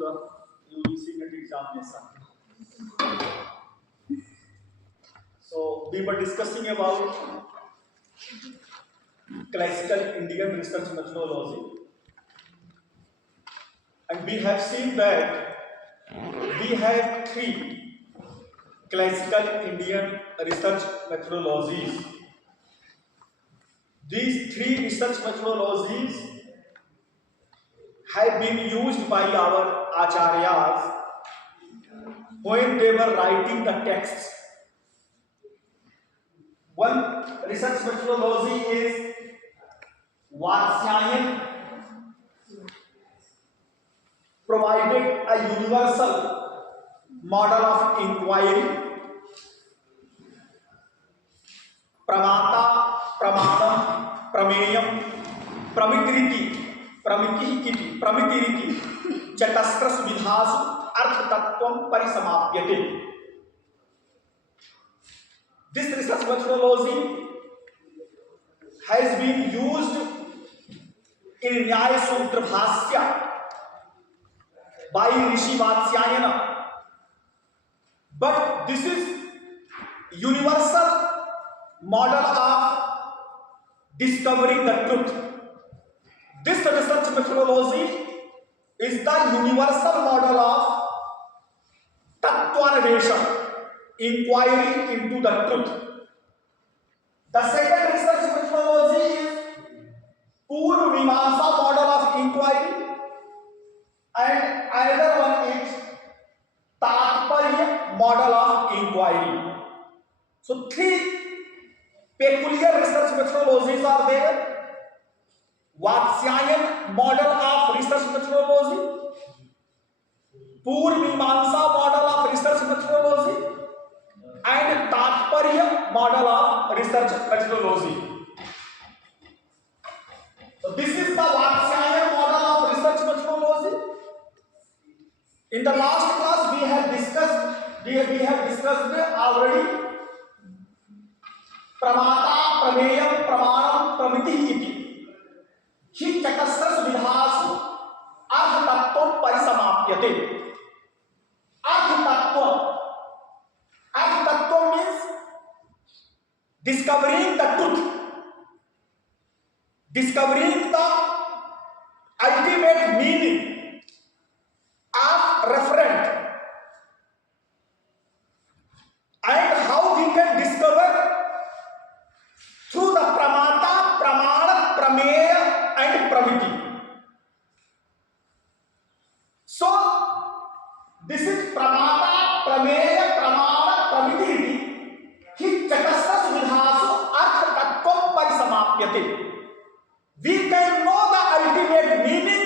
the UGC NET examination. So we were discussing about classical Indian research methodology, and we have seen that we have three classical Indian research methodologies. These three research methodologies have been used by our acharyas when they were writing the texts. One research methodology is Vatsyayan, provided a universal model of inquiry. Pramata, pramanam, prameyam, pramitiriti, chatastra suvidhasu, arthatattvam parisamapyate. This research methodology has been used in Nyaya Sutra Bhasya by Rishi Vatsyayana, but this is universal model of discovering the truth. This research methodology is the universal model of Tattvanveshan, inquiry into the truth. The second research methodology is Purva Mimamsa model of inquiry, and another one is Tatparya model of inquiry. So three peculiar research methodologies are there. Vatsyayan model of research methodology, Purva Mimamsa model of research methodology, and Tatparya model of research methodology. So this is the Vatsyayan model of research methodology. In the last class we have discussed already Pramata, Prameyam, Pramanam, Pramitih hi chatastra suvidhasu arthatattvam parisamapyate. Arthatattva means discovering the truth, discovering the ultimate meaning of referent, and how we can discover through the pramata, pramana, prameya and pramiti. So this is pramata, prameya, pramana, pramiti hi chatastra suvidhasu arthatattvam parisamapyate. We can know the ultimate meaning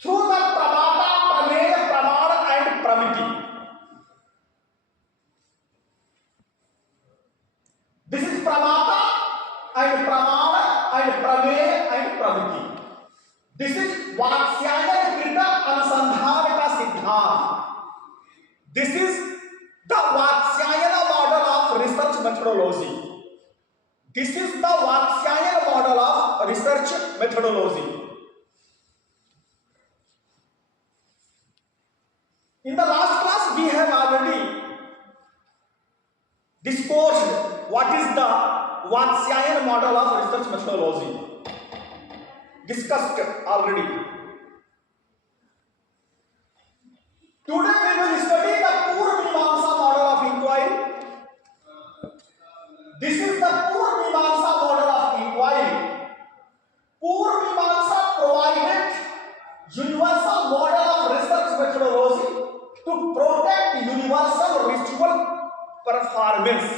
through the pramata, prameya, pramana and pramiti. This is pramata and pramana and prameya and pramiti. This is Vatsyayana Krita Anusandhanaka Siddhant. This is the Vatsyayana model of research methodology. This is the Vatsyayana model of research methodology. In the last class we have already discussed what is the Vatsyayana model of research methodology. Discussed already. Today we will study the Purva Mimamsa model of inquiry. This is the Purva Mimamsa model of inquiry. Purva Mimamsa provided universal model of research methodology to protect universal ritual performance.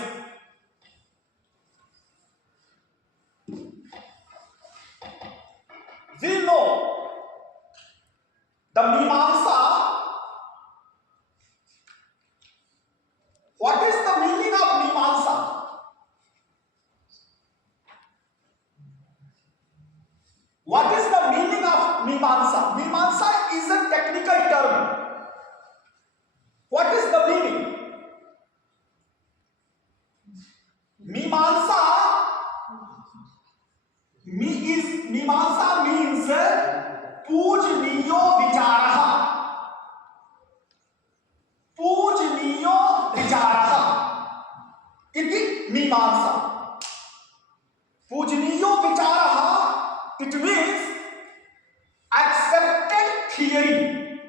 We know the Mimamsa. What is the meaning of Mimamsa? What is the meaning of Mimamsa? Mimamsa is a technical term. What is the meaning? Mimamsa means pujniyo vicharaha. इति मीमांसा। पूजनीयो विचारः, it means accepted theory,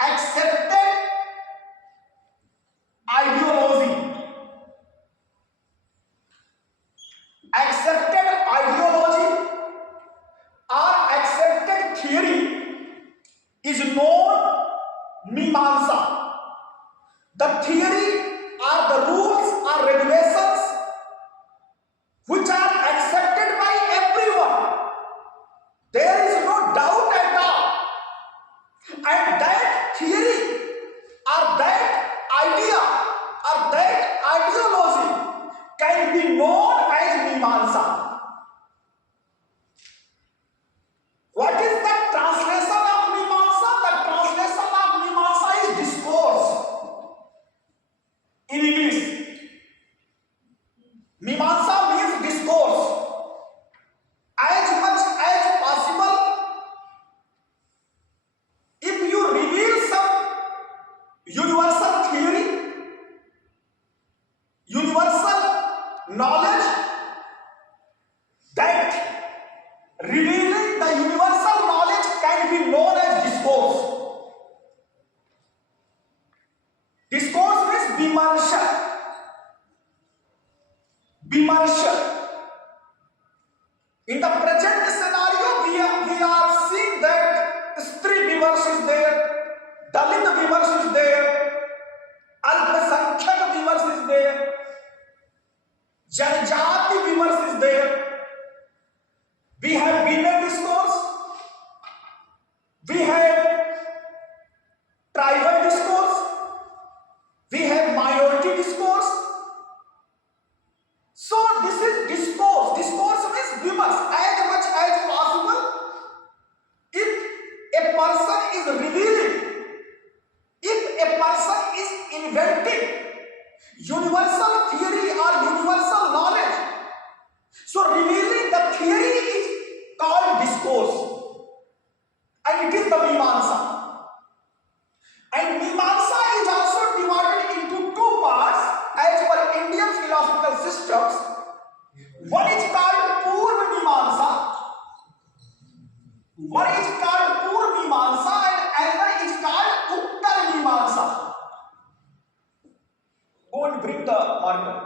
accepted ideology, accepted ideology or accepted theory is known Mimamsa. The theory or the rules or regulations which are accepted by everyone. There is no doubt at all. And that theory or that idea or that ideology can be known as Mimamsa. What is the translation of Mimamsa? The translation of Mimamsa is discourse in English. Mimamsa means discourse. As much as possible, if you reveal some universal theory, universal knowledge, that revealing the universal knowledge can be known as discourse. Discourse means vimarsha. Vimarsha. In the present scenario, we are seeing that Stri Vimarsh is there, Dalit Vimarsh is there, Alpasankhyak Vimarsh is there, Janjati Vimarsh is there. We have women discourse, we have tribal discourse, we have minority discourse. So this is discourse. Discourse means vimarsh. As much as possible, if a person is revealing, if a person is inventing universal theory or universal knowledge, so revealing the theory is called discourse, and it is the Mimamsa. And Mimamsa is also divided into two parts as per Indian philosophical systems. One is called Purva Mimamsa, one is called Purva Mimamsa, and another is called Uttar Mimamsa. Go and bring the marker.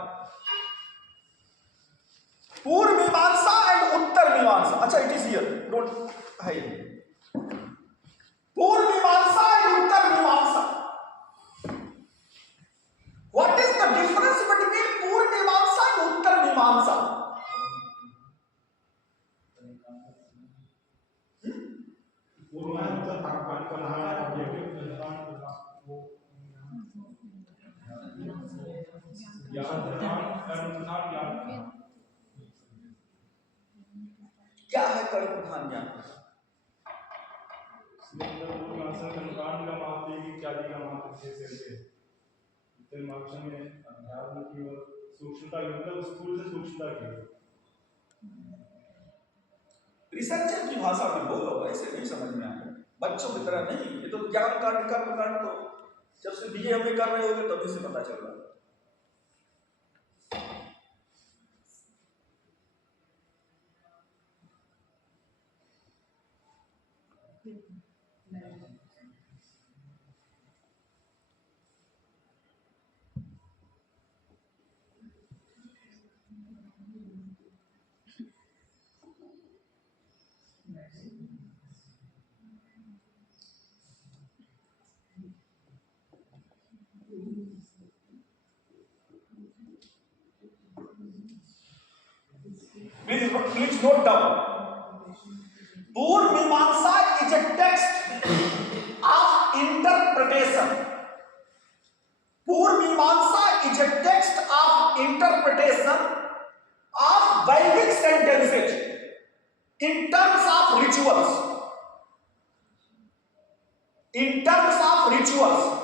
Purva Mimamsa and Uttar Mimamsa. Acha, it is here. Don't hide. Purva Mimamsa and Uttar Mimamsa. What is the difference between Purva Mimamsa and Uttar Mimamsa? क्या है कर्म प्रधान ज्ञान? Researcher की भाषा में बोलो, ऐसे नहीं समझ में आएगा। बच्चों की तरह नहीं, ये तो ज्ञान कांड कर्म कांड तो जब से बीए हमने कर रहे होगे तभी से पता चल रहा है। Please note down. Purva Mimamsa is a text of interpretation. Purva Mimamsa is a text of interpretation of Vedic sentences in terms of rituals. In terms of rituals.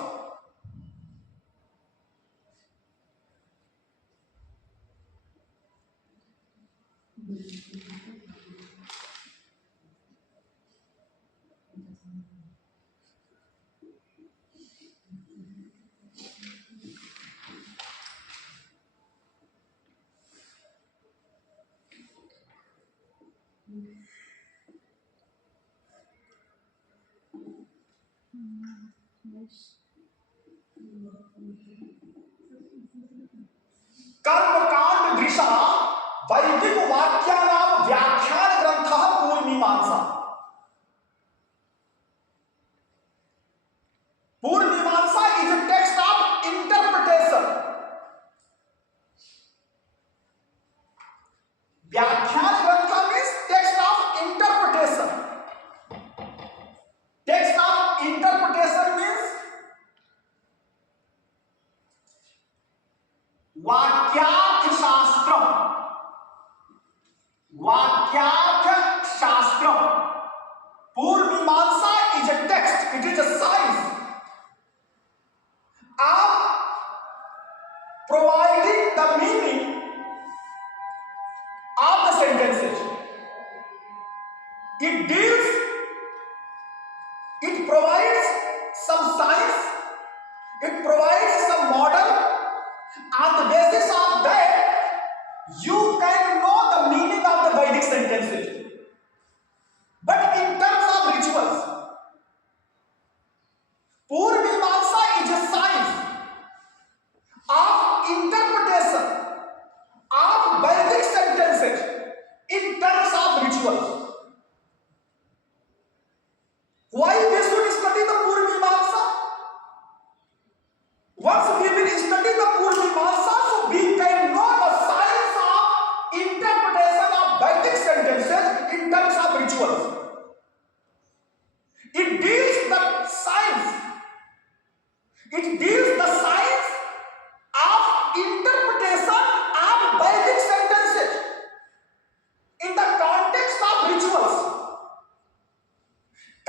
कर्मकांड दृशा वैदिक वाक्यानाम व्याख्यान ग्रंथः पूर्वमीमांसा। पूर्वमीमांसा is a text of interpretation. व्याख्यान ग्रंथ means text of interpretation. Text of interpretation means वाक्यार्थ शास्त्र। वाक्यार्थ शास्त्र। पूर्व Mimansa is a text, it is a science of providing the meaning of the sentences. It deals, it provides some science, it provides some model. On the basis of that, you can know the meaning of the Vedic sentences. But in terms of rituals, Purvamimamsa is a science of interpretation of Vedic sentences in terms of rituals. Why we should study the Purvamimamsa? Once we will study the Purvamimamsa, so we can know the science of interpretation of Vedic sentences in terms of rituals. It deals the science. It deals the science of interpretation of Vedic sentences in the context of rituals.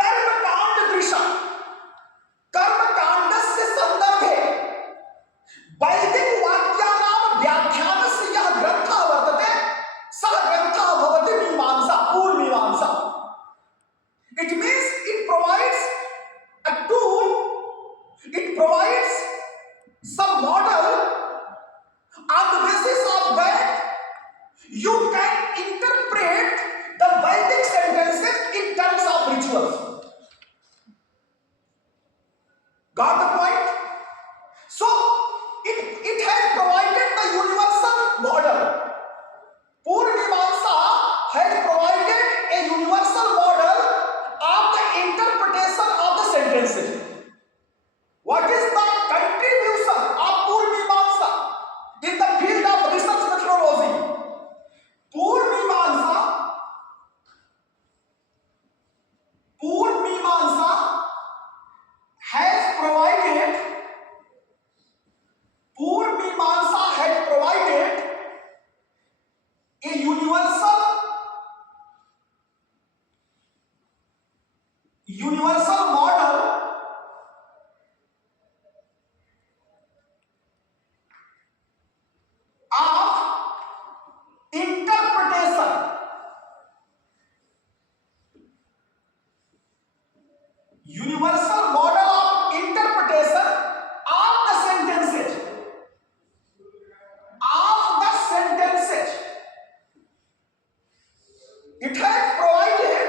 कर्म कांड दृशा, कर्म कांडस्य संदर्भे वैदिक वाक्यानाम व्याख्यानस्य यः ग्रन्थः वर्तते, सः ग्रन्थः भवति मीमांसा, पूर्वमीमांसा. It means it provides a tool, it provides some model. On the basis of that, you can interpret the Vedic sentences in terms of rituals. Got the point? So, it has provided the universal model. Purvamimamsa has provided a universal model of the interpretation of the sentences. What is the contribution of Purvamimamsa in the field of research methodology? Purvamimamsa has provided a universal model of interpretation. Universal model of interpretation of the sentences. It has provided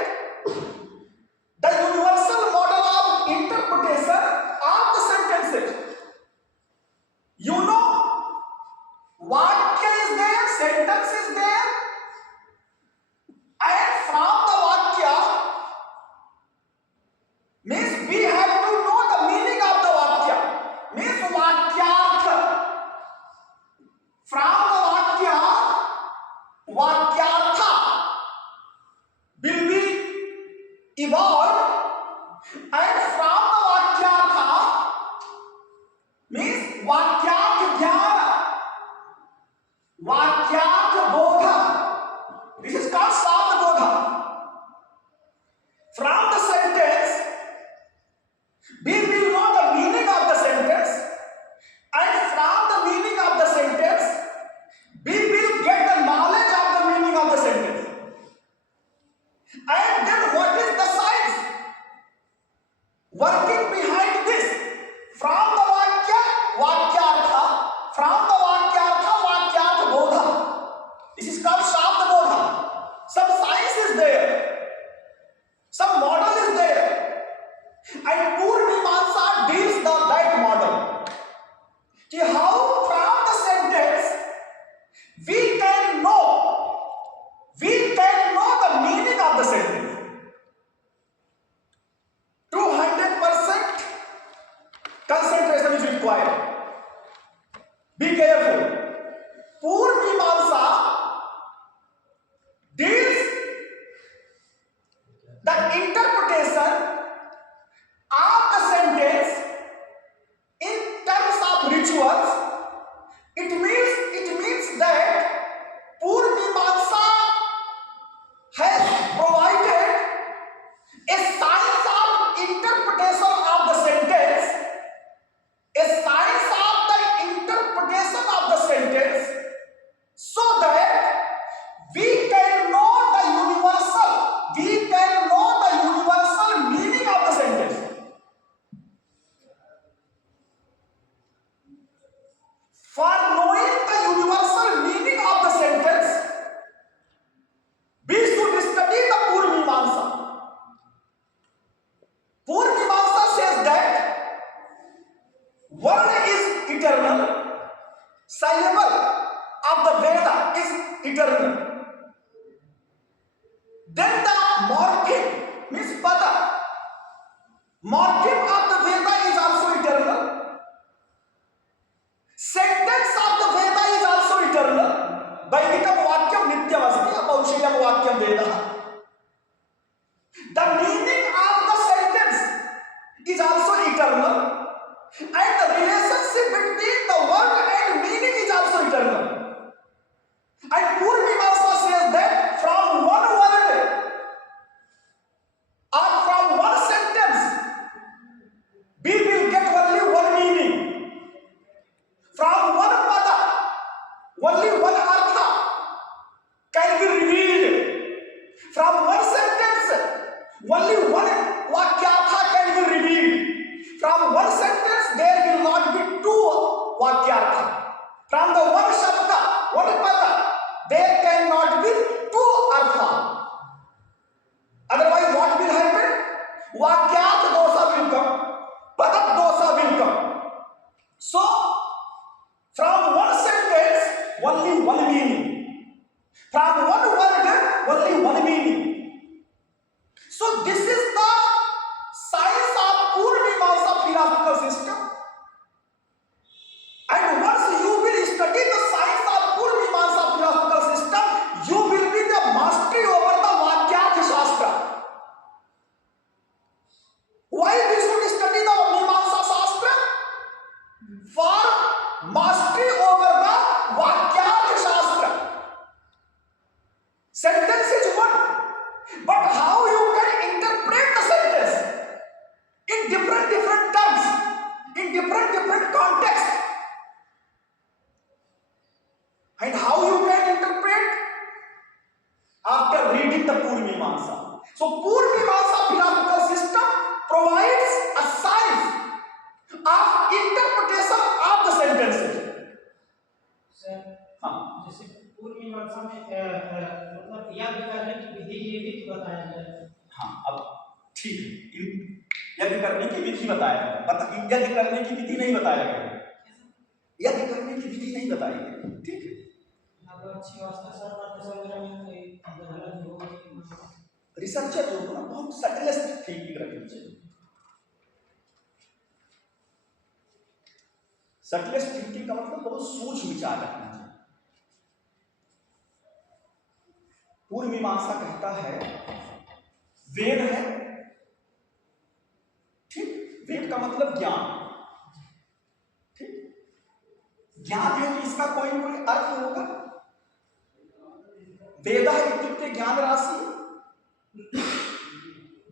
the universal model of interpretation of the sentences. You know, vakya is there, sentence is there, and from the vakya means we have to know the meaning of the vakya, means vakyartha. From the vakya, vakyartha will be evolved, and from the vakyartha means vakyartha jnana, vakyartha bodha, Then the morpheme means pada. Morpheme of the Veda is also eternal. Sentence of the Veda is also eternal. Vaidikam vakyam nityam asti, apausheyam vakyam Vedah. The meaning of the sentence is also eternal, and the relationship between the word and meaning is also eternal. And Purvamamsa says that from one word or from one sentence we will get only one meaning. From one pada, only one artha can be revealed. From one sentence, only one vakyartha can be revealed. From one sentence, there will not be two vakyartha. From the one shabda, one pada, there cannot be two artha. Otherwise, what will happen? Vakyarth dosa will come, padat dosa will come. So, from one sentence, only one meaning. From one word, only one meaning. So this is the science of Purvamamsa philosophical system. And once you will study the science of Purvamamsa philosophical system, you will be the mastery over the Vakyartha Shastra. Why we should study the Mimamsa Shastra? For mastery over the Vakyartha Shastra. Sentence is one, but how you can interpret the sentence in different terms, in different contexts, and how you can interpret after reading the Purvamamsa. So Purvamamsa philosophical system provides a science of interpretation of the sentences. Sir, जैसे पूर्वमीमांसा में मतलब यज्ञ करने की विधि ये भी बताया गया है। हाँ, अब ठीक है, यज्ञ करने की विधि बताया गया, यज्ञ करने की विधि नहीं बताया गया, यज्ञ करने की विधि नहीं बताई गई, ठीक है। अब अच्छी वास्ता सर बात संग्रह में कोई गलत हो रिसर्चर जो ना बहुत सटलेस्ट थिंकिंग रखनी चाहिए। सटलेस्ट थिंकिंग का मतलब बहुत सूक्ष्म विचार रखना चाहिए। पूर्वमीमांसा कहता है वेद है, ठीक, वेद का मतलब ज्ञान, ठीक, ज्ञान है कि इसका कोई अर्थ होगा। वेदः इत्युक्ते ज्ञान राशि,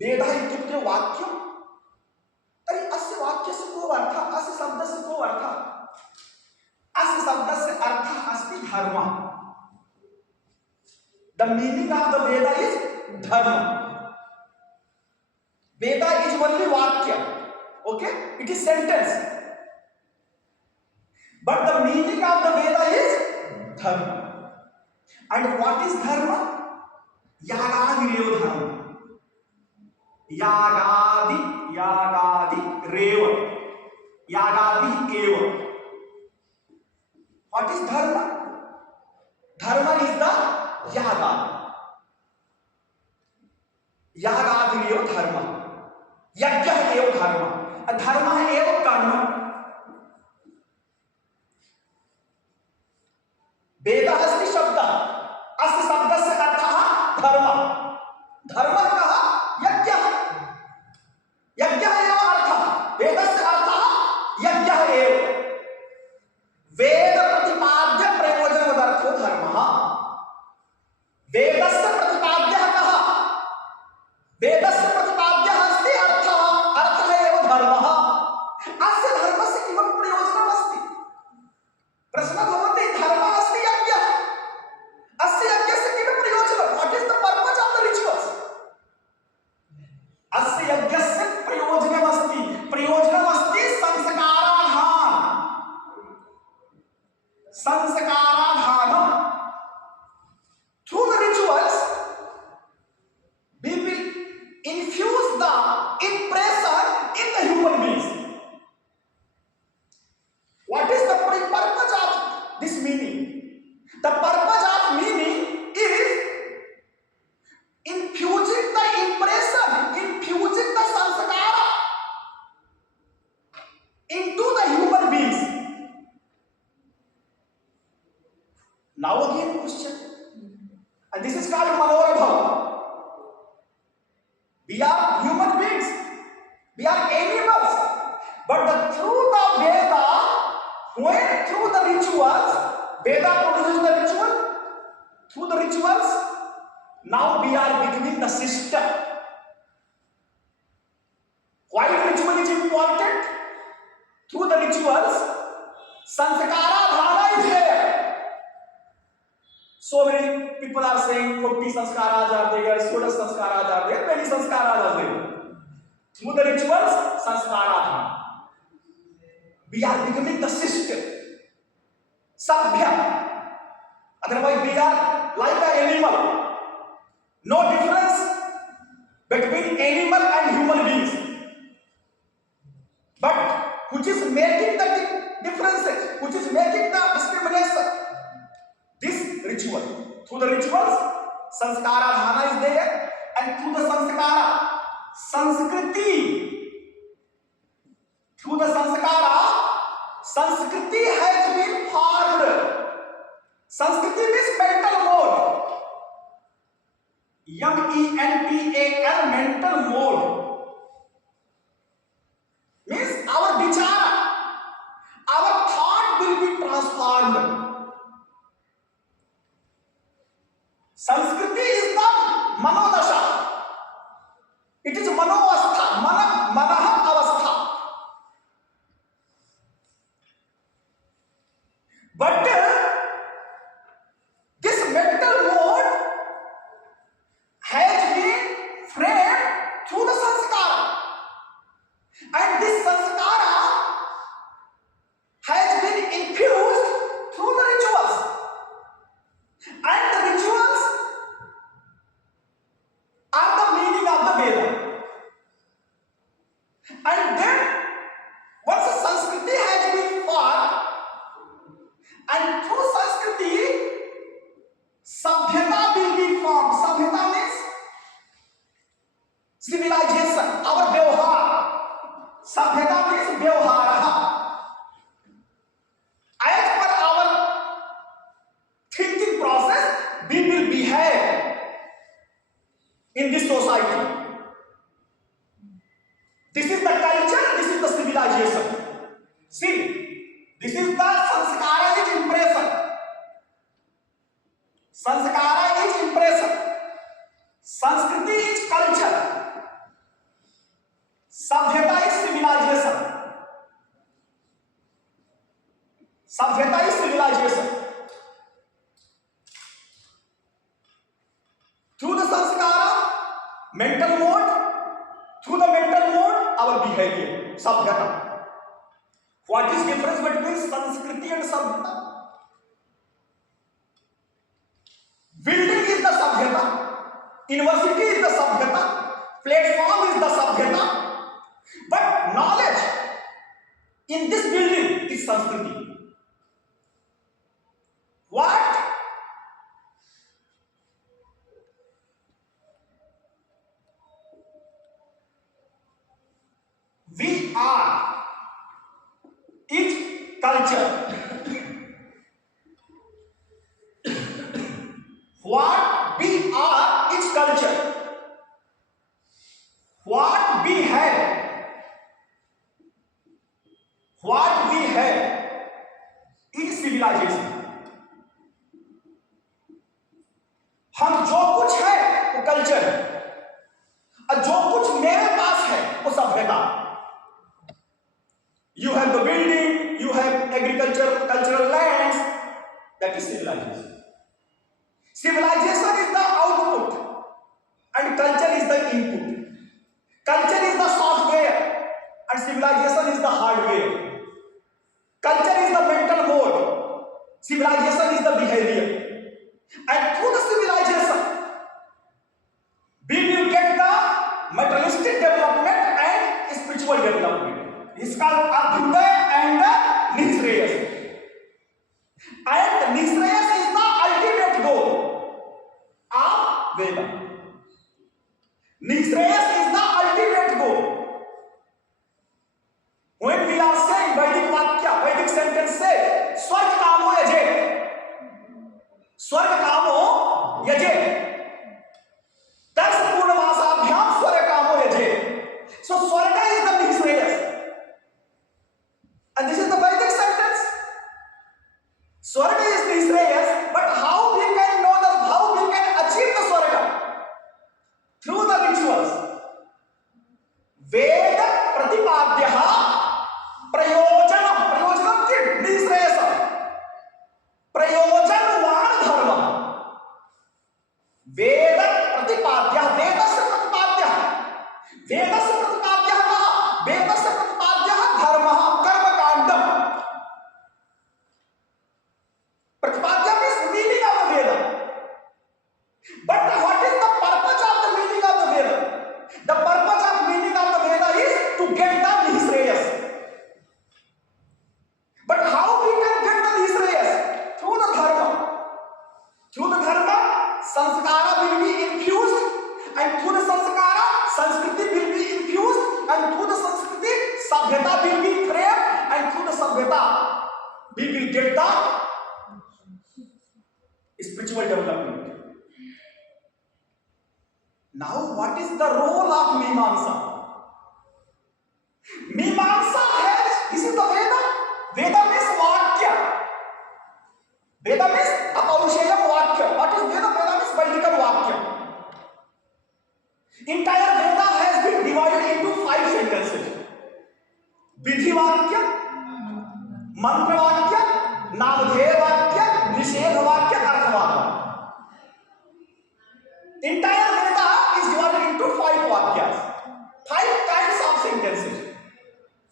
वेदः इत्युक्ते वाक्यम, तर्हि अस्य वाक्यस्य को अर्थः, अस्य शब्दस्य को अर्थः, अस्य शब्दस्य अर्थः अस्ति धर्मः। The meaning of the Veda is dharma. Veda is only vakya, okay? It is sentence. But the meaning of the Veda is dharma. And what is dharma? Yagadi reva dharma. Yagadi reva. Yagadi eva. What is dharma? Dharma is the यागादिरेव धर्म, यज्ञ एव धर्म, धर्म एव कर्म। वेद अस्ति शब्द, अस्य शब्दस्य अर्थः धर्म, धर्मः कः यज्ञः, यज्ञः एव अर्थः, वेदस्य अर्थः यज्ञः एव। वेद प्रतिपाद्य प्रयोजनवदर्थो धर्मः। वेदस्य प्रतिपाद्यः कः? वेदस्य प्रतिपाद्यः अस्ति अर्थः, अर्थः एव धर्मः। अस्य धर्मस्य किमपि प्रयोजनम् अस्ति? प्रश्नः भवति, धर्मः अस्ति यज्ञः, अस्य यज्ञस्य किमपि प्रयोजनं? What is the purpose of the rituals? And this is called Manorabhav. We are human beings. We are animals. But the truth of Veda, when through the rituals, Veda produces the ritual, through the rituals, now we are becoming the system. Why the ritual is important? Through the rituals, Sanskara Dhana is there. So many people are saying 40 sanskaras are there, 16 sanskaras are there, many sanskaras are there. Through the rituals, sanskara dhana. We are becoming the system. Sabhya. Otherwise, we are like an animal. No difference between animal and human beings. But which is making the differences, which is making the discrimination? This ritual. Through the rituals, sanskara dhana is there, and through the sanskara, Sanskriti. Through the sanskara, Sanskriti has been formed. Sanskriti means mental mode. M-E-N-T-A-L, mental mode. Means our vichara, our thought will be transformed. Sanskriti is the manodasha. It is manoavastha, manaha avastha. But this mental mode has been framed through the sanskara. And this sanskara has been infused through the rituals. And the rituals are the meaning of the Veda. And then, once the Sanskriti has been formed, and through Sanskriti, Sabhyata will be formed. Sabhyata means civilization, our Vyavhar. Sabhyata means Vyavharaha. As per our thinking process, we will behave in this society. This is the culture, this is the civilization. See, this is the sanskara is impression. Sanskara is impression. Sanskriti is culture. Sabhyata is civilization. Sabhyata is civilization. Through the sanskara, mental mode, through the mental mode, our behavior, sabhyata. What is difference between Sanskriti and sabhyata? Building is the sabhyata, university is the sabhyata, platform is the sabhyata, but knowledge in this building is Sanskriti. What? We are is culture. What we are is culture. What we have is civilization. हम जो कुछ है वो culture है, और जो कुछ मेरे पास है वो सभ्यता. You have the building, you have agriculture, cultural lands, that is civilization. Civilization is the output and culture is the input. Culture is the software and civilization is the hardware. Culture is the mental mode, civilization is the behavior. And through the civilization, we will get the materialistic development and spiritual development. It's called Abhyuday and Nishreyas. And Nishreyas is the ultimate goal of Veda. Nishreyas is the ultimate goal. When we are saying Vedic Vakya, Vedic sentence say, Swarg Kamo Yajet. Swarg Kamo Yajet. वेद प्रतिपाद्य, वेदस्य प्रतिपाद्य, वेदस्य प्रतिपाद्य कः? वेदस्य प्रतिपाद्य धर्मः कर्मकाण्डम्। प्रतिपाद्य means meaning of the Veda. But what is the purpose of the meaning of the Veda? The purpose of meaning of the Veda is to get the Nishreyas. But how we can get the Nishreyas? Through the dharma. Through the dharma, sanskara will be infused, and through the sanskara, Sanskriti will be infused, and through the Sanskriti, Sabhyata will be framed, and through the Sabhyata, we will get the spiritual development. Now, what is the role of Mimamsa? Mimamsa has, this is the Veda. Veda means Vakya. Veda means Apaurusheyam Vakya. What is Veda? Veda means Vedical Vakya. Entire Veda has been divided into 5 sentences. Vidhi Vakya, Mantra Vakya, Namadheya Vakya, Nishedha Vakya, Artha Vakya. Entire Veda is divided into 5 Vakyas. 5 kinds of sentences.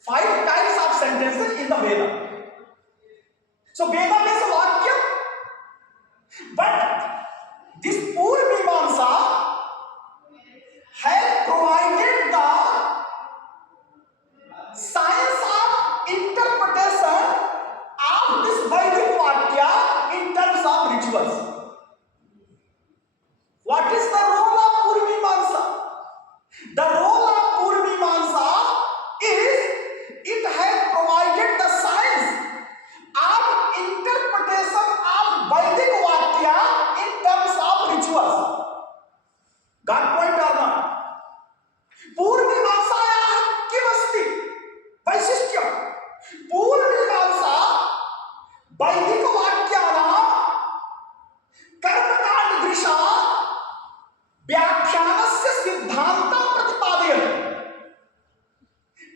5 types of sentences in the Veda. So Veda means Vakya. But this Purvamimamsa has provided the science of interpretation of this Vedic Vakya in terms of rituals. What is the role of Purvamimamsa? The role of Purvamimamsa is it has provided the science of interpretation of Vedic Vakya in terms of rituals. Got point or not? Purvamimamsayaः किमस्ति वैशिष्ट्यं? Purvamimamsa Vedic Vakyaनां कर्मकाण्डदृशा व्याख्यानस्य सिद्धान्तं प्रतिपादयति।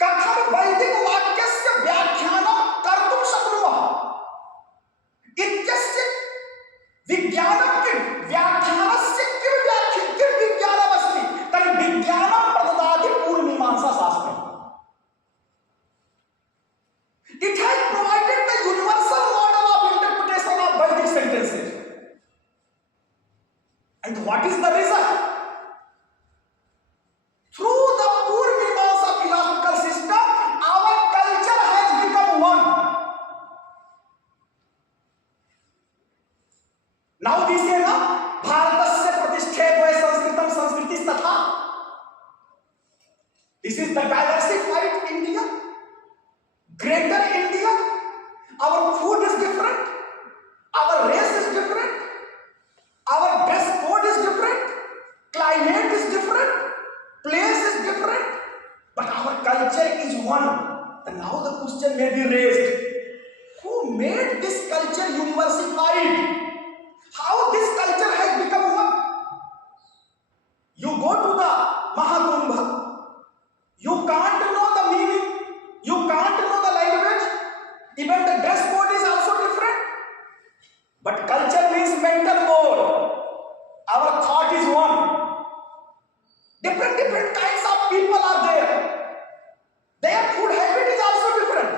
कथं वैदिक वाक्यस्य व्याख्यानं कर्तुं शक्नुमः इत्यस्य विज्ञानं किं? व्याख्यानस्य किं विज्ञानमस्ति? तर्हि विज्ञानं प्रददाति पूर्वमीमांसाशास्त्रम्। It has provided the universal model of interpretation of Vedic sentences. And what is the result? Through the Purvamimamsa philosophical system, our culture has become one. Now we say na Bharatasya pratishthe dvai sanskritam sanskritisthatha. This is the diversified India, greater India. Our food is different, our race is different, our dress code is different, climate is different, place is different, but our culture is one. And now the question may be raised, who made this culture universified? How this culture has become one? You go to the Mahakumbha, you can't know the meaning, you can't know the language, even the dress code is also different. But culture means mental mode. Our thought is one. Different kinds of people are there. Their food habit is also different.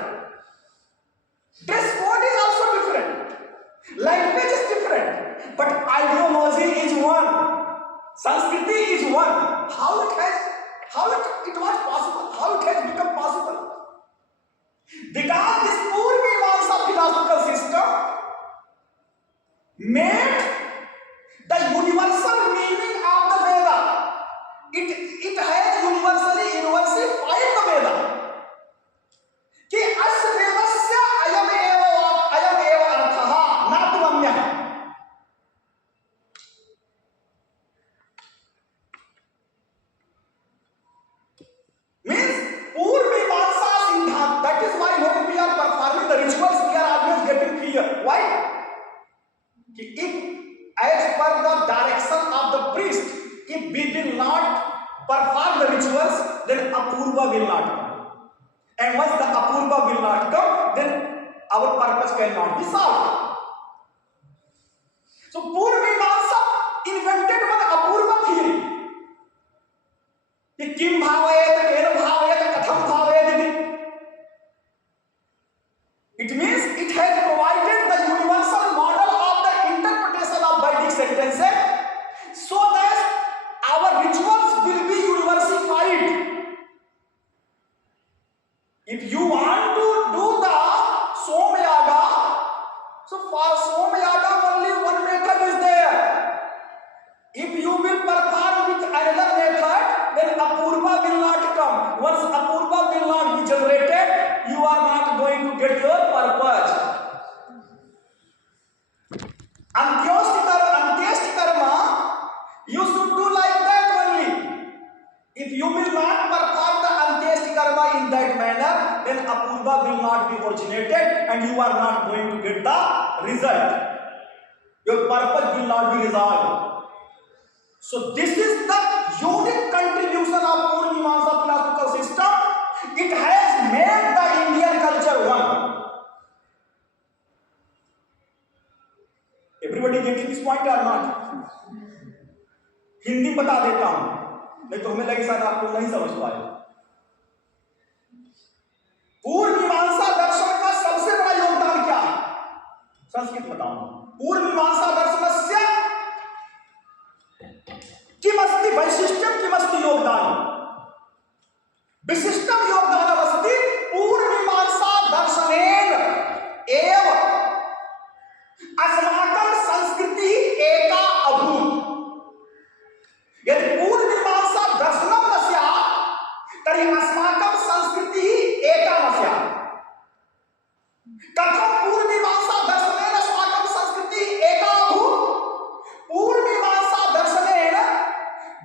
Dress code is also different. Language is different. But ideology is one. Sanskriti is one. How it was possible? How it has become possible? Because this Purvamimamsa philosophical system made the universal meaning of the Veda. It has universally universified the Veda. कि अस्य वेदस्य अयम एव अर्थः न तु अन्यः। Means Purvamimamsa Siddhanta. That is why when we are performing the rituals, we are always getting fear. Why? If as per the direction of the priest, if we will not perform the rituals, then Apurva will not come. And once the Apurva will not come, then our purpose cannot be solved. So Purvamimamsa invented one will not come. Once apurva will not be generated, you are not going to get your purpose. Antyeshti karma, you should do like that only. If you will not perform the antyeshti karma in that manner, then apurva will not be originated and you are not going to get the result. Your purpose will not be resolved. So this is the unique contribution of Purva Mimamsa philosophical system. It has made the Indian culture one. Everybody getting this point or not? Hindi बता देता हूं, नहीं तो हमें लगे शायद आप लोग नहीं समझ पाए। पूर्व मीमांसा दर्शन का सबसे बड़ा योगदान क्या है? संस्कृत बताऊंगा। पूर्व मीमांसा दर्शनस्य किमस्ति वैशिष्ट्यम किमस्ति योगदानम। विशिष्टम योगदानमस्ति पूर्वमीमांसा दर्शनेन एव अस्माकं संस्कृति एका अभूत्। यदि पूर्वमीमांसा दर्शनम न स्यात् तर्हि अस्माकं संस्कृति एका न स्यात्। कथं पूर्वमीमांसा दर्शनेन अस्माकं संस्कृति एका अभूत्? पूर्वमीमांसा दर्शनेन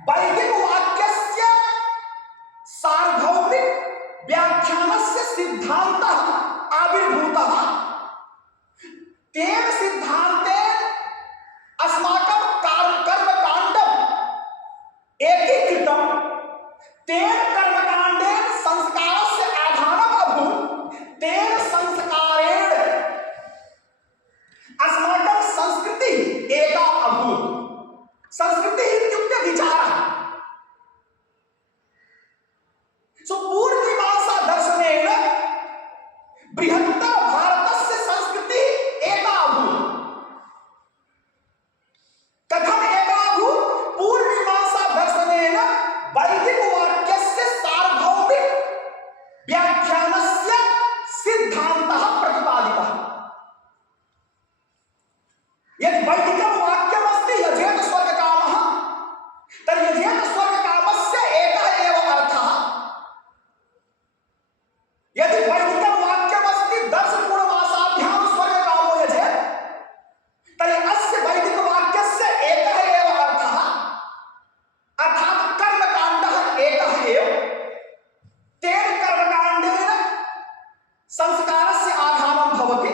वैदिक वाक्यस्य सार्वभौमिक व्याख्यानस्य सिद्धान्तः आविर्भूतः। तेन सिद्धान्तेन अस्माकं कर्मकाण्डम् एकीकृतं। तेन कर्मकाण्डेन संस्कारस्य आधानम् अभूत्। तेन संस्कारेण अस्माकं संस्कृतिः एका अभूत्। संस्कृतिः इत्युक्ते विचारः। सो पूर्वमीमांसा दर्शनेन बृहत्तर भारतस्य संस्कृतिः एका अभूत्। कथम् एका अभूत्? पूर्वमीमांसा दर्शनेन वैदिक वाक्यस्य सार्वभौमिक व्याख्यानस्य सिद्धान्तः प्रतिपादितः। यदि वैदिकं वाक्यमस्ति यजेत स्वर्गकामः, तर्हि यजेत स्वर्गकामस्य एकः एव अर्थः। यदि वैदिकं वाक्यमस्ति दर्शपूर्णमासाभ्यां स्वर्गकामो यजेत, तर्हि अस्य वैदिकवाक्यस्य एकः एव अर्थः, अर्थात् कर्मकाण्डः एकः एव। तेन कर्मकाण्डेन संस्कारस्य आधानं भवति।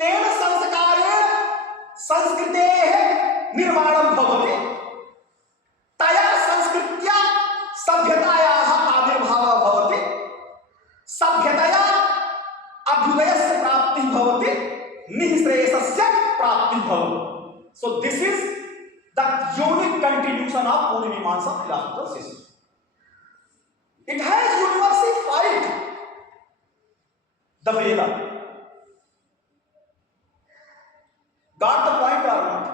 तेन संस्कारेण संस्कृतेः निर्माणं भवति। तया संस्कृत्या सभ्यतायाः आविर्भावः भवति। सभ्यतया अभ्युदयस्य प्राप्तिः भवति, निःश्रेयसस्य प्राप्तिः भवति। So this is the unique contribution of Purva Mimamsa philosophical system. It has universally the Veda. Got the point or not?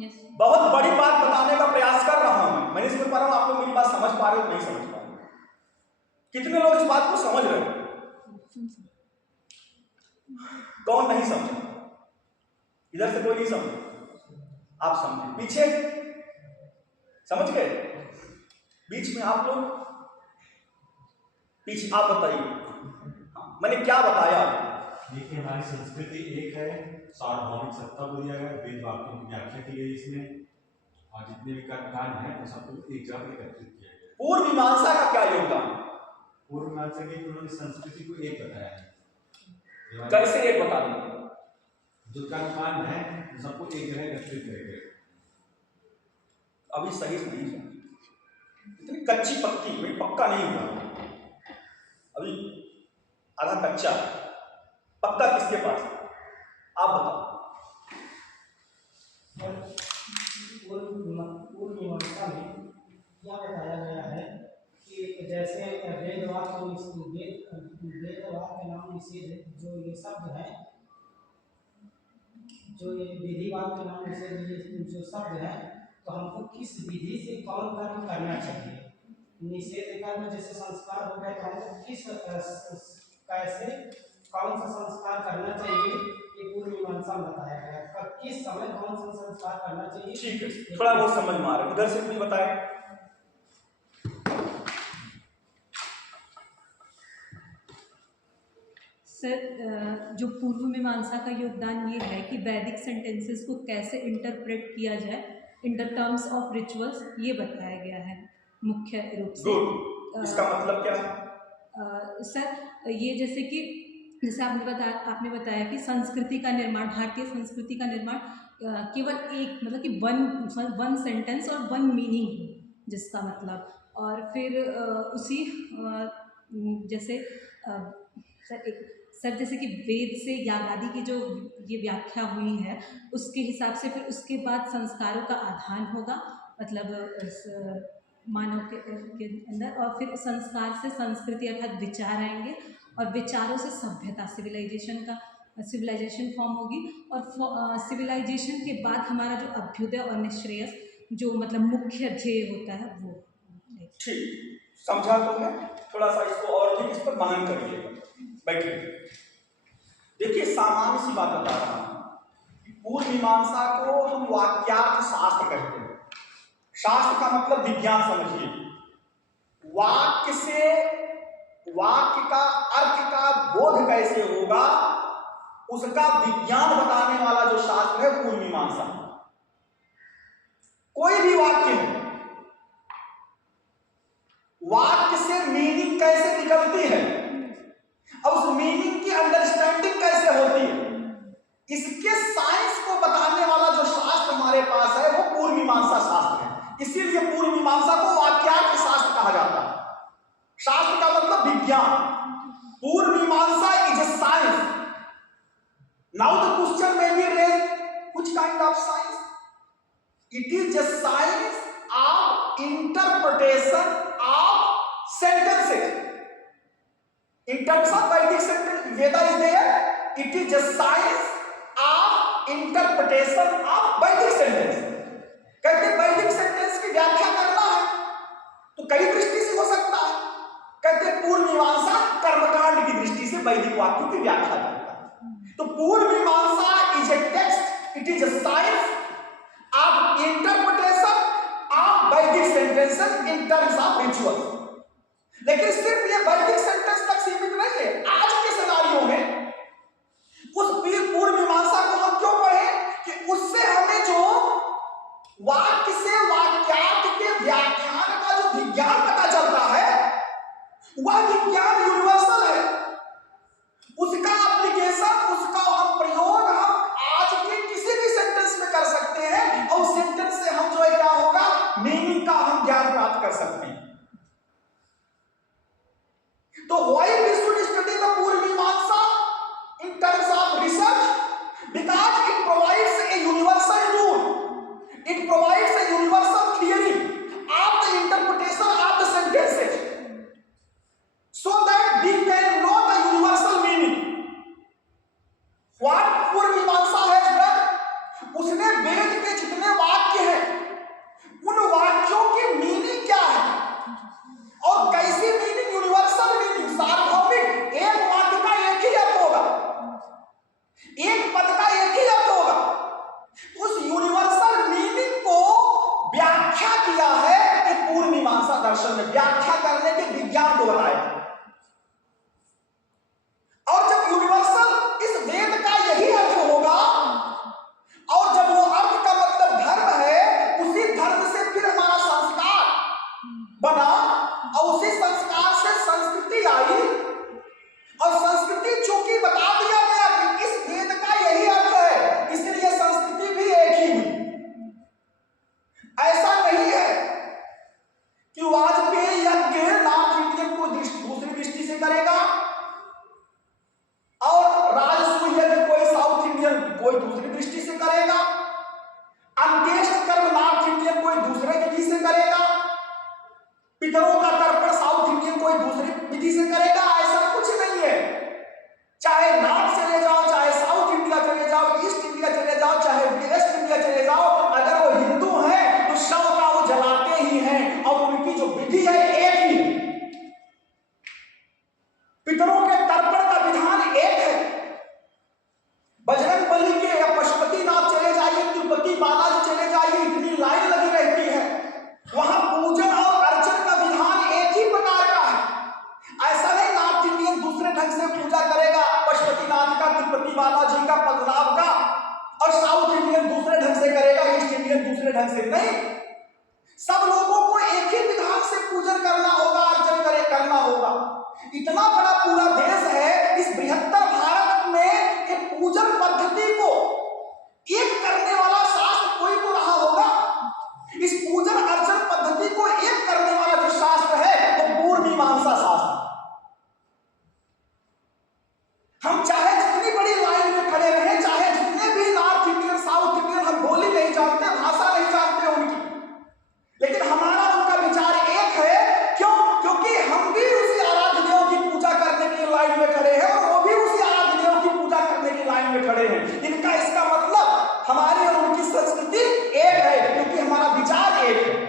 Yes. बहुत बड़ी बात बताने का प्रयास कर रहा हूं मैं इसमें पर आप लोग मेरी बात समझ पा रहे हो नहीं समझ पा रहे? कितने लोग इस बात को समझ रहे हो? कौन नहीं समझ? इधर से कोई नहीं समझ? आप समझे? पीछे समझ गए? बीच में आप लोग पीछे आप बताइए मैंने क्या बताया? देखिए हमारी संस्कृति एक है, सार्वभौमिक सत्ता को दिया गया, वेद वाक्यों की व्याख्या की गई इसमें, और जितने भी कर्मकांड हैं उन सबको एक जगह एकत्रित किया गया। पूर्व मीमांसा का क्या योगदान? पूर्व मीमांसा की उन्होंने संस्कृति को एक बताया है। कैसे एक बता दें? जो कर्मकांड हैं उन सबको एक जगह एकत्रित करके। अभी सही से नहीं समझ, इतनी कच्ची पक्की कोई पक्का नहीं हुआ, अभी आधा कच्चा, पक्का किसके पास? आप बताओ। पूर्व मीमांसा में क्या बताया गया है कि जैसे वेद वाक्य नाम निषेध जो ये शब्द है, जो ये विधि वाक्य नाम निषेध ये जो शब्द है, तो हमको किस विधि से कौन कर्म करना चाहिए? निषेध कर्म जैसे संस्कार हो गए तो हमको किस कैसे कौन सा संस्कार करना चाहिए, ये पूर्व मीमांसा में बताया गया है। कब किस समय कौन सा संस्कार करना चाहिए? ठीक है, थोड़ा बहुत समझ में आ रहा है। उधर से कुछ बताए। सर जो पूर्व मीमांसा का योगदान ये है कि वैदिक सेंटेंसेस को कैसे इंटरप्रेट किया जाए in the terms of rituals, ये बताया गया है मुख्य रूप से। गुड, इसका मतलब क्या है? सर ये जैसे आपने बताया कि संस्कृति का निर्माण, भारतीय संस्कृति का निर्माण केवल एक मतलब कि वन सेंटेंस और वन मीनिंग है जिसका मतलब, और फिर उसी जैसे सर जैसे कि वेद से याग आदि की जो ये व्याख्या हुई है उसके हिसाब से फिर उसके बाद संस्कारों का आधान होगा, मतलब मानव के अंदर, और फिर संस्कार से संस्कृति अर्थात विचार आएंगे, और विचारों से सभ्यता सिविलाइजेशन फॉर्म होगी, और सिविलाइजेशन के बाद हमारा जो अभ्युदय और निश्रेयस जो मतलब मुख्य ध्येय होता है वो। ठीक, समझा तो है। थोड़ा सा इसको और भी इस पर मनन करिए, बैठिए। देखिए, सामान्य सी बात बता रहा हूं, पूर्व मीमांसा को हम वाक्यार्थ शास्त्र कहते हैं। शास्त्र का मतलब विज्ञान समझिए। वाक्य से वाक्य का अर्थ का बोध कैसे होगा उसका विज्ञान बताने वाला जो शास्त्र है पूर्व मीमांसा। कोई भी वाक्य हो, वाक्य से मीनिंग कैसे निकलती है और उस मीनिंग की अंडरस्टैंडिंग कैसे होती है, इसके साइंस को बताने वाला जो शास्त्र हमारे पास है वो पूर्व मीमांसा शास्त्र है। इसीलिए पूर्व मीमांसा को वाक्यार्थ शास्त्र कहा जाता है। शास्त्र का मतलब विज्ञान। पूर्व Mimansa is a science. Now the question may be raised, which kind of science? It is a science of interpretation of sentences. In terms of Vedic sentence, Veda is there. It is a science of interpretation of Vedic sentence. कहते हैं वैदिक sentence की व्याख्या करना है तो कई दृष्टि से हो सकता है। कहते हैं पूर्व मीमांसा कर्मकांड की दृष्टि से वैदिक वाक्यों की व्याख्या करता है। तो Purva Mimansa is a text, it is a science of interpretation of Vedic sentences in terms of rituals. लेकिन सिर्फ ये वैदिक सेंटेंस तक सीमित नहीं है। आज के सिनारियों में उस पूर्व मीमांसा को हम क्यों पढ़ें कि उससे हमें जो वाक्य से वाक्यार्थ के व्याख्यान का जो विज्ञान पता चलता है वह विज्ञान यूनिवर्सल है। उसका एप्लीकेशन, उसका हम प्रयोग हम आज के किसी भी सेंटेंस में कर सकते हैं और उस सेंटेंस से हम जो है क्या होगा, मीनिंग का हम ज्ञान प्राप्त कर सकते हैं। तो why we should study the पूर्व मीमांसा in terms of research? Because it provides a universal tool. It provides a universal theory of the interpretation of the sentences, so that we can know the universal meaning. What पूर्व मीमांसा has done? उसने वेद के जितने वाक्य हैं उन वाक्यों की मीनिंग क्या है और कैसी मीनिंग, यूनिवर्सल मीनिंग, सार्वभौमिक। एक वाक्य का एक ही अर्थ होगा, एक पद का एक ही अर्थ होगा। उस यूनिवर्सल मीनिंग को व्याख्या किया है कि पूर्व मीमांसा दर्शन में व्याख्या करने के विज्ञान को बताया। और जब यूनिवर्सल इस वेद का यही अर्थ होगा और जब वो अर्थ का मतलब धर्म है, उसी धर्म से फिर हमारा संस्कार बना और उसी संस्कार से संस्कृति आई, और संस्कृति चूंकि बता दिया गया कि इस वेद का यही अर्थ है, इसलिए संस्कृति भी एक ही हुई। ऐसा नहीं है कि वाजपेयी यज्ञ नॉर्थ इंडियन को दूसरी दृष्टि से करेगा और राजसूय यज्ञ कोई साउथ इंडियन कोई दूसरी दृष्टि से करेगा, अंत्येष्टि कर्म नॉर्थ इंडियन कोई दूसरे विधि से करेगा, पितरों का तर्पण साउथ इंडियन कोई दूसरी विधि से करेगा। ऐसा कुछ नहीं है। चाहे नॉर्थ चले जाओ, चाहे साउथ इंडिया चले जाओ, ईस्ट इंडिया चले जाओ, चाहे वेस्ट इंडिया चले जाओ, अगर वो हिंदू हैं तो शव का वो जलाते ही हैं और उनकी जो विधि है एक ही है। पितरों के तर्पण का विधान एक है। बजरंग बली के या पशुपतिनाथ चले जाइए, तिरुपति बालाजी चले जाइए, इतनी लाइन लगी रहती है, वहां पूजन और अर्चन का विधान एक ही प्रकार का है। ऐसा नहीं सब लोगों को एक ही विधान से पूजन करना होगा, अर्चन करना होगा। इतना बड़ा पूरा देश है, इस बृहत्तर भारत में ये पूजन पद्धति को एक करने वाला शास्त्र कोई तो रहा होगा। इस पूजन अर्चन पद्धति को एक करने वाला जो शास्त्र है वो पूर्व मीमांसा शास्त्र। हम चाहे जितनी बड़ी लाइन में खड़े रहे, चाहे जितने भी नॉर्थ इंडियन साउथ इंडियन हम बोली नहीं जानते, भाषा नहीं जानते उनकी, लेकिन हमारा उनका विचार एक है। क्यों? क्योंकि हम भी उसी आराध्य देव की पूजा करने की लाइन में खड़े हैं और वो भी उसी आराध्य देव की पूजा करने की लाइन में खड़े हैं। इनका इसका मतलब हमारी और उनकी संस्कृति एक है, क्योंकि हमारा विचार एक है।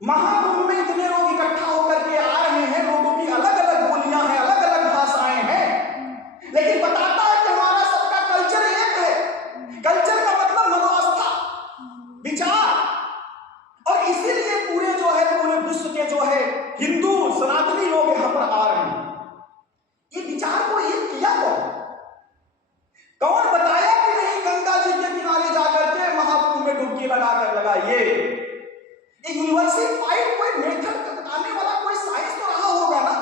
महाकुंभ में इतने लोग इकट्ठा होकर के आ रहे हैं, लोगों की अलग अलग बोलियां हैं, अलग अलग भाषाएं हैं, लेकिन बताता है कि हमारा सबका कल्चर एक है। कल्चर का मतलब मनोवस्था, विचार। और इसीलिए पूरे जो है पूरे विश्व के जो है हिंदू सनातनी लोग यहां पर आ रहे हैं। ये विचार को एक किया कौन बताया कि नहीं गंगा जी के किनारे जाकर के महाकुंभ में डुबकी लगाकर लगाइए। यूनिवर्सिफाइड कोई मेथड बताने वाला कोई साइंस तो रहा होगा ना।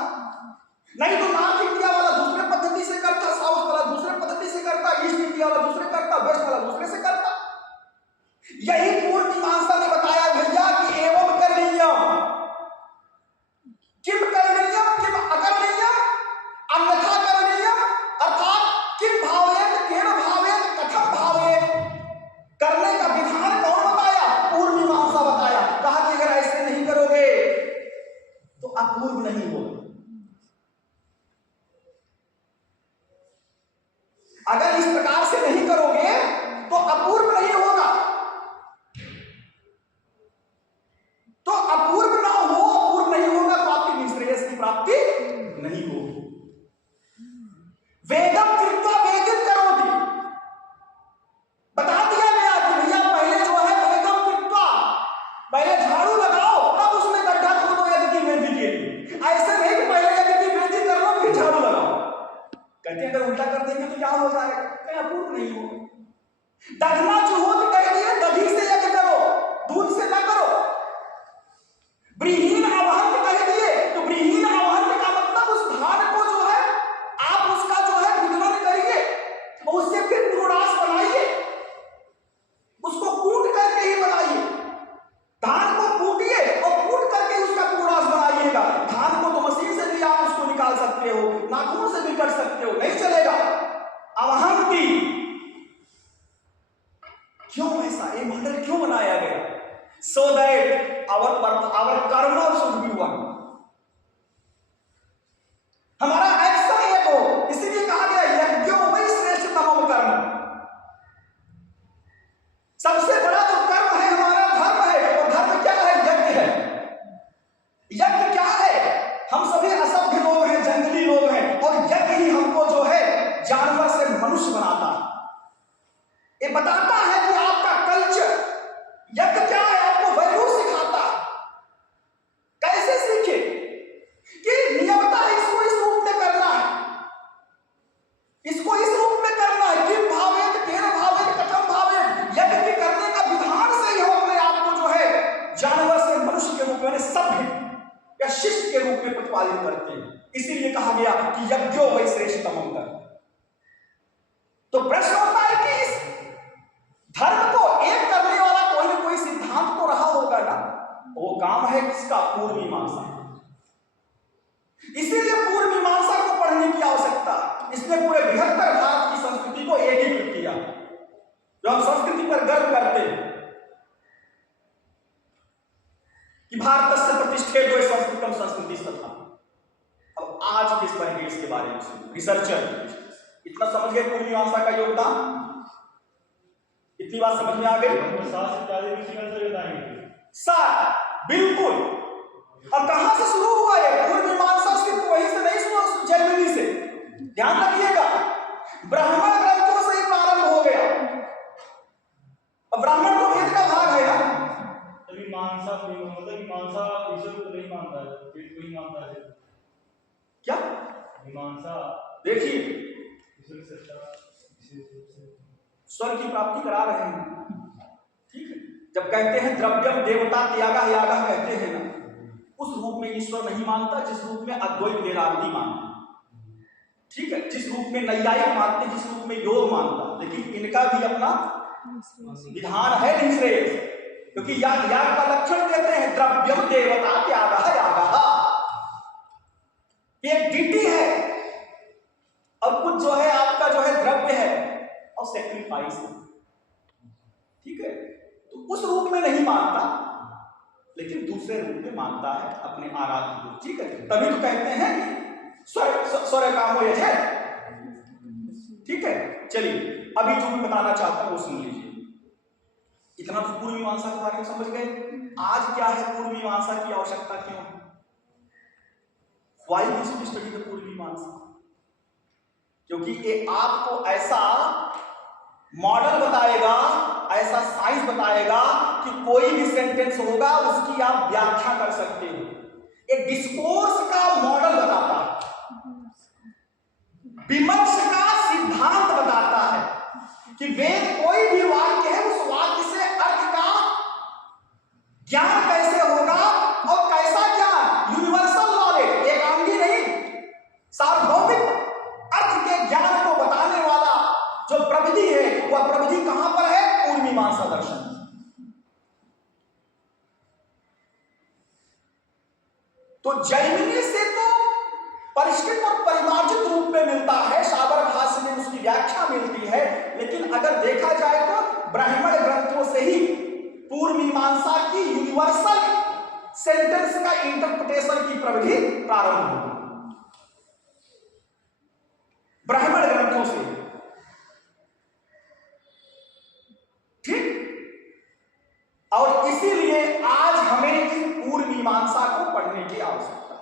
नहीं तो नॉर्थ इंडिया वाला दूसरे पद्धति से करता, साउथ वाला दूसरे पद्धति से करता, ईस्ट इंडिया वाला दूसरे करता, वेस्ट वाला दूसरे से करता। यही पूर्व मीमांसा ने बताया भैया कि एवं करणीयम, किम करणीयम किम अकरणीयम अन्यथा करणीयम, अर्थात किम भावेत केन भावेत कथम भावेत। करने का विधान कौन बताया? पूर्व मीमांसा बताया। कहा कि अगर ऐसे नहीं करोगे तो अपूर्व नहीं होगा। अगर इस प्रकार से नहीं करोगे तो अपूर्व नहीं होगा। तो अपूर्व ना हो, अपूर्व नहीं होगा तो आपकी निश्रेयस की प्राप्ति नहीं होगी। वेदम कृत्वा वेदित करोति, बता दिया गया कि भैया पहले जो है वेदम कृत्वा, पहले झाड़ू लगाओ तब उसमें गड्ढा खोदो यज्ञ की वेदी के लिए। ऐसे नहीं कि पहले यज्ञ की वेदी कर लो फिर झाड़ू लगाओ। कहते हैं अगर उल्टा कर देंगे तो क्या हो जाएगा? कहीं अपूर्ण नहीं होगा। दधना चूहों कह दिए दधी से यज्ञ करो, दूध से ना करो। ब्रीहीन अवहंत कह दिए तो ब्रीहीन अवहंत का मतलब उस धान को जो है आप उसका जो है विघलन करिए और उससे फिर पुरोडास बनाइए, उसको कूट करके ही बनाइए। धान को कूटिए और कूट करके उसका पुरोडास बनाइएगा। धान को तो मशीन से भी आप उसको निकाल सकते हो, नाखून से भी कर सकते हो, नहीं चलेगा। अवहंती क्यों ऐसा ये मॉडल क्यों बनाया गया? So that our karma should be one, हमारा एक्शन एक हो। इसीलिए कहा गया यज्ञो वै श्रेष्ठतमो कर्म। सबसे बड़ा जो कर्म है हमारा धर्म है, और धर्म क्या है? यज्ञ है। यज्ञ क्या है? हम सभी असभ्य लोग हैं, जंगली लोग हैं, और यज्ञ ही हमको जो है जानवर से मनुष्य बनाता है। ये बताता है कि आपका कल्चर, यज्ञ क्या है, आपको वैल्यू सिखाता है। कैसे सीखे? कि नियमता इसको इस रूप में करना है, इसको इस रूप में करना है। किम भावेत केन भावेत कथम भावेत। यज्ञ के करने का विधान से ही हम अपने आप को जो है जानवर से मनुष्य के रूप में, सभ्य या शिष्ट के रूप में प्रतिपादित करते हैं। इसीलिए कहा गया कि यज्ञो वै श्रेष्ठतमो कर्म। तो प्रश्न होता है कि इस धर्म को एक करने वाला कोई ना कोई सिद्धांत तो रहा होगा ना। वो काम है किसका? पूर्व मीमांसा। इसीलिए पूर्व मीमांसा को पढ़ने की आवश्यकता। इसने पूरे बृहत्तर भारत की संस्कृति को एकीकृत किया। जो हम संस्कृति पर गर्व करते हैं कि भारत से प्रतिष्ठित हुए संस्कृतम संस्कृति तथा। अब आज किस परिवेश के बारे में सुनिए, रिसर्चर इतना समझ गए पूर्व मीमांसा का योगदान। इतनी बात समझ में आ गई? बिल्कुल। और कहां से शुरू हुआ ये पूर्व मीमांसा? सिर्फ वहीं से नहीं शुरू, जर्मनी से। ध्यान रखिएगा, ब्राह्मण ग्रंथों से ही प्रारंभ हो गया। और ब्राह्मण तो वेद का भाग है ना। मीमांसा मतलब मीमांसा ईश्वर को नहीं मानता है, वेद को ही मानता है। क्या मीमांसा? देखिए ईश्वर की सत्ता स्वर्ग की प्राप्ति करा रहे हैं। ठीक है, जब कहते हैं द्रव्यम देवता त्यागा यागा कहते हैं ना, उस रूप में ईश्वर नहीं मानता जिस रूप में अद्वैत वेदांती मानता। ठीक है, जिस रूप में नैयायिक मानते, जिस रूप में योग मानता, लेकिन इनका भी अपना विधान है नहीं श्रेष्ठ, क्योंकि याग का लक्षण देते हैं द्रव्यम देवता त्यागा यागा। एक डीटी है और कुछ जो है आपका जो है द्रव्य है और सेक्रीफाइस है। ठीक है, तो उस रूप में नहीं मानता, लेकिन दूसरे रूप में मानता है अपने आराध्य को। ठीक है, तभी तो कहते हैं स्वर्ग कामो यजय। ठीक है, चलिए अभी जो मैं बताना चाहता हूं वो सुन लीजिए। इतना तो पूर्व मीमांसा के बारे में समझ गए। आज क्या है पूर्व मीमांसा की आवश्यकता क्यों है? Why we should study the पूर्व मीमांसा? क्योंकि ये आपको ऐसा मॉडल बताएगा, ऐसा साइंस बताएगा कि कोई भी सेंटेंस होगा उसकी आप व्याख्या कर सकते हो। एक डिस्कोर्स का मॉडल बताता है, विमर्श का सिद्धांत बताता है कि वेद कोई भी वाक्य है उस वाक्य से अर्थ का ज्ञान कैसे होगा, और कैसा ज्ञान? यूनिवर्सल नॉलेज, एकांगी नहीं, सार्वभौमिक अर्थ के ज्ञान को बताने वाला जो प्रविधि है, वह प्रविधि कहां पर है? पूर्व मीमांसा दर्शन। तो जैमिनी से तो परिष्कृत और परिमार्जित रूप में मिलता है, शाबर भाष्य में उसकी व्याख्या मिलती है, लेकिन अगर देखा जाए तो ब्राह्मण ग्रंथों से ही पूर्व मीमांसा की यूनिवर्सल सेंटेंस का इंटरप्रिटेशन की प्रविधि प्रारंभ हुई, ब्राह्मण ग्रंथों से। ठीक, और इसीलिए आज हमें इस पूर्व मीमांसा को पढ़ने की आवश्यकता,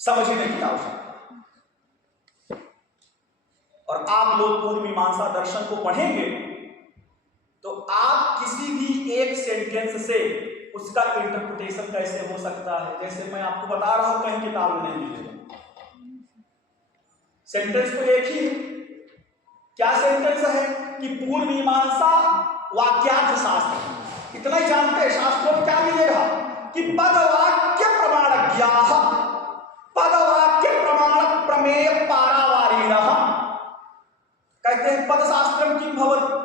समझने की आवश्यकता। और आप लोग पूर्व मीमांसा दर्शन को पढ़ेंगे तो आप किसी भी एक सेंटेंस से उसका इंटरप्रिटेशन कैसे हो सकता है, जैसे मैं आपको बता रहा हूं, कहीं किताब में नहीं मिलेगा। सेंटेंस तो एक ही है। क्या सेंटेंस है कि पूर्व मीमांसा वाक्यार्थ शास्त्र, इतना ही जानते हैं। शास्त्रों में क्या मिलेगा कि पदवाक्य प्रमाणज्ञाः, पदवाक्य प्रमाण प्रमेय पारावारिणः। कहते हैं पद शास्त्रम किम भवति?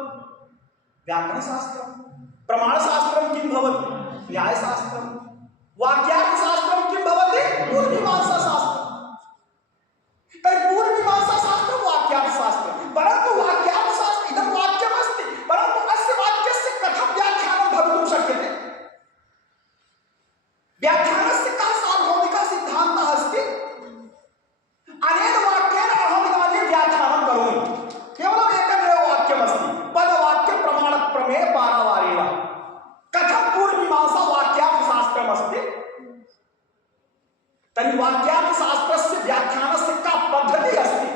व्याकरण शास्त्रम। प्रमाण शास्त्रम किम भवति? न्याय शास्त्रम। वाक्यार्थ शास्त्रम किम भवति? पूर्व मीमांसा शास्त्र। पूर्व मीमांसा शास्त्र वाक्यार्थ शास्त्र, परंतु वाक्यार्थ शास्त्र इदं वाक्यमस्ति, परंतु अस्य वाक्यस्य कथं व्याख्यानं भवितुं शक्यते? व्याख्यानस्य कः सार्वभौमिकः सिद्धान्तः अस्ति? अनेन वाक्येन अहम् इदानीं व्याख्यानं करोमि। केवलम् एकमेव वाक्यमस्ति, पदवाक्य प्रमाण प्रमेय पारावारिणः। कथं पूर्व मीमांसा वाक्यार्थ शास्त्रमस्ति? तर्हि वाक्यार्थ शास्त्रस्य व्याख्यानस्य का पद्धति अस्ति?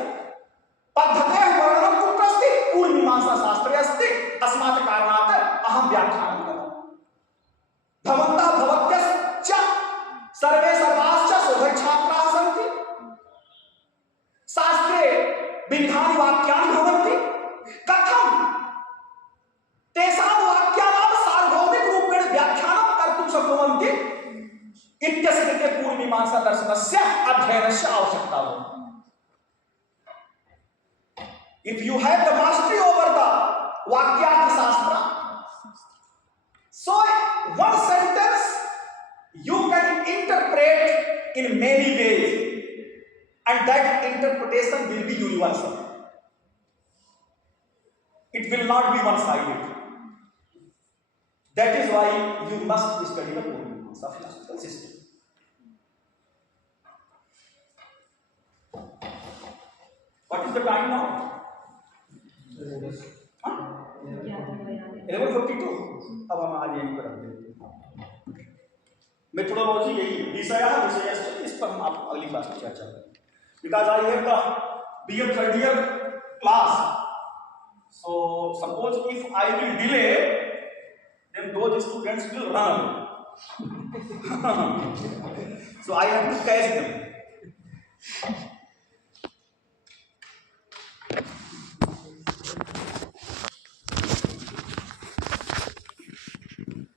पद्धतेः वर्णनं कुत्र अस्ति? पूर्व मीमांसा शास्त्रे अस्ति। तस्मात् कारणात् अहं व्याख्यानं करोमि। भवन्तः भवत्यश्च सर्वे सर्वाश्च शोधच्छात्राः सन्ति। शास्त्रे विविधानि वाक्यानि भवन्ति। कथं तेषां वाक्यानां सार्वभौमिक रूपेण व्याख्यानं कर्तुं शक्नुवन्ति इत्यस्य कृते पूर्व मीमांसा दर्शनस्य अध्ययनस्य आवश्यकता भवति। If you have the mastery over the Vakyartha Shastra, so one sentence you can interpret in many ways, and that interpretation will be universal. It will not be one-sided. That is why you must study the Purva Mimamsa philosophical system. What is the time now? 11:52। अब हम आज यहीं पर रखते हैं। Methodology यही विषय है, विषय इस पर हम आप अगली क्लास में चर्चा करेंगे। Because I have the BA third year class, so suppose if I will delay, then those students will run away. So I have to catch them.